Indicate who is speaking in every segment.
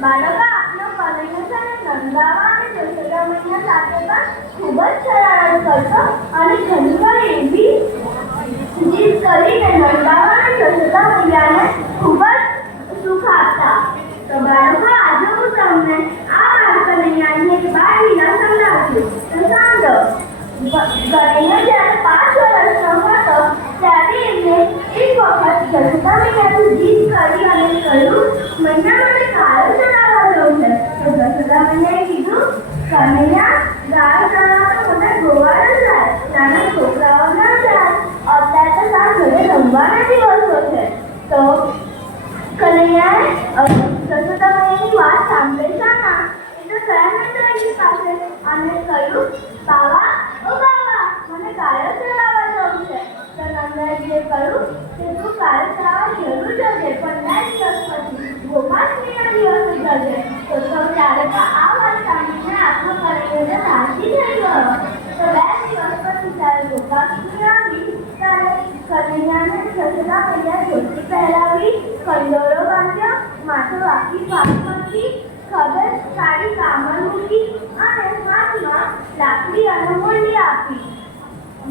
Speaker 1: બાળકો આપનો કનૈયો છે ને નંદાવા અને જશોદા મૈયા સાથે પણ ખૂબ જ શરારત કરતો અને ઘણીવાર એવી જીદ કરીને નંદાવા અને જશોદા મૈયાને ખૂબ જ સુખ આપતા તો બાળકો આજે હું તમને આ બાળ કનૈયાની એક બાળ લીલા સંભળાવું છું તો સાંભળો કનૈયો જ્યારે પાંચ વર્ષનો હતો ત્યારે એમને એક વખત જશોદા મૈયાથી જીદ કરી અને કહ્યું મૈયા મને ગાયો ચરાવવા જવું છે તો જશોદા મૈયાએ કીધું કનૈયા ગાયો ચરાવવા તો મને ગોવાળ જ જાય નાના છોકરાઓ ના જાય અત્યારે તો તારા ઘરે રમવાના દિવસો છે તો કનૈયાએ અ, જશોદા મૈયાની વાત સાંભળી શાના એ તો ગયા નતા એની પાસે અને કહ્યું બાવા કે તું ગાયો પણ જરૂર જજે પંદર દિવસ પછી ગોપાષ્ટમીના દિવસે જજે તો સૌ ત્યારે તો આ સાંભળીને આખો કનૈયો રાજી થઈ ગયો તો બે દિવસ પછી ત્યારે ગોપાષ્ટમી આવી ત્યારે કન્યાને જશોદા મૈયા ધોતી પહેરાવી કંદોરો બાંધ્યો માથું આખી મૂકી ખબર સાડી કામર મૂકી અને હાથમાં લાકડી અને મુરલી આપી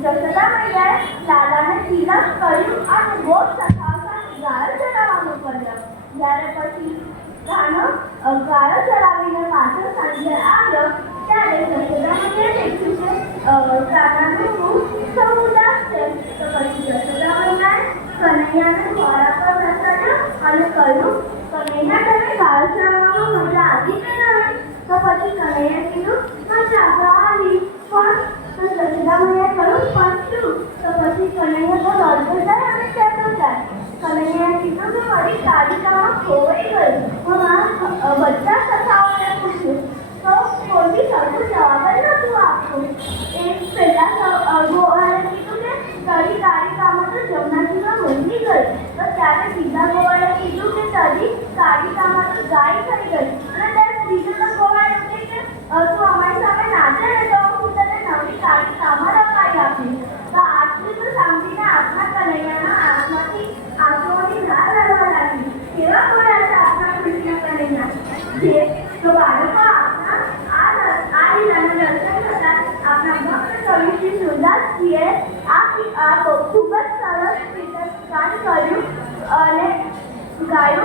Speaker 1: જશોદા મૈયાએ લાલાને તિલક કર્યું અને ગોળ સખાવતા ગાળો ચરાવવાનું કર્યો. જ્યારે પછી ગાનો ગાળો ગાયો ચરાવીને પાછો સાંજે આવ્યો, ત્યારે જશોદા મૈયાએ દેખ્યું કે કાનાનું મુખ સૌ ઉદાસ છે. તો પછી જશોદા મૈયાએ કનૈયાને ખોરા પર બેસાડ્યો અને કહ્યું, કનૈયા તને ગાયો ચરાવવામાં મજા આવી કે નહીં? તો પછી કનૈયાએ કીધું મજા તો આવી પણ તો જશોદા મૈયાએ કહ્યું પણ શું તો પછી કનૈયા તો રડતો જાય અને કહેતો જાય કનૈયાએ કીધું કે મારી કાલિકામાં ખોવાઈ ગયું હું મારા અ, બધા સખાઓને પૂછ્યું તો કોઈ સરખું જવાબ જ નહોતું આપતું એક પહેલા ગોવાળે કીધું કે તારી કાલિકામાં તો જમનાજીમાં મૂકી ગઈ તો ત્યારે બીજા ગોવાળે કીધું કે તારી કાલિકામાં તો ગાય થઈ ગઈ લાગી કેવા બોલ્યા છે આપણા કૃષ્ણ કનૈયા જે તો બાળકો આપણા આ દ- આ લીલાના દર્શન થતાં આપણા ભક્ત કવિ શ્રી સુરદાસજીએ આ કી- આ બહુ ખૂબ જ સરસ રીતે ગાન કર્યું અને ગાયું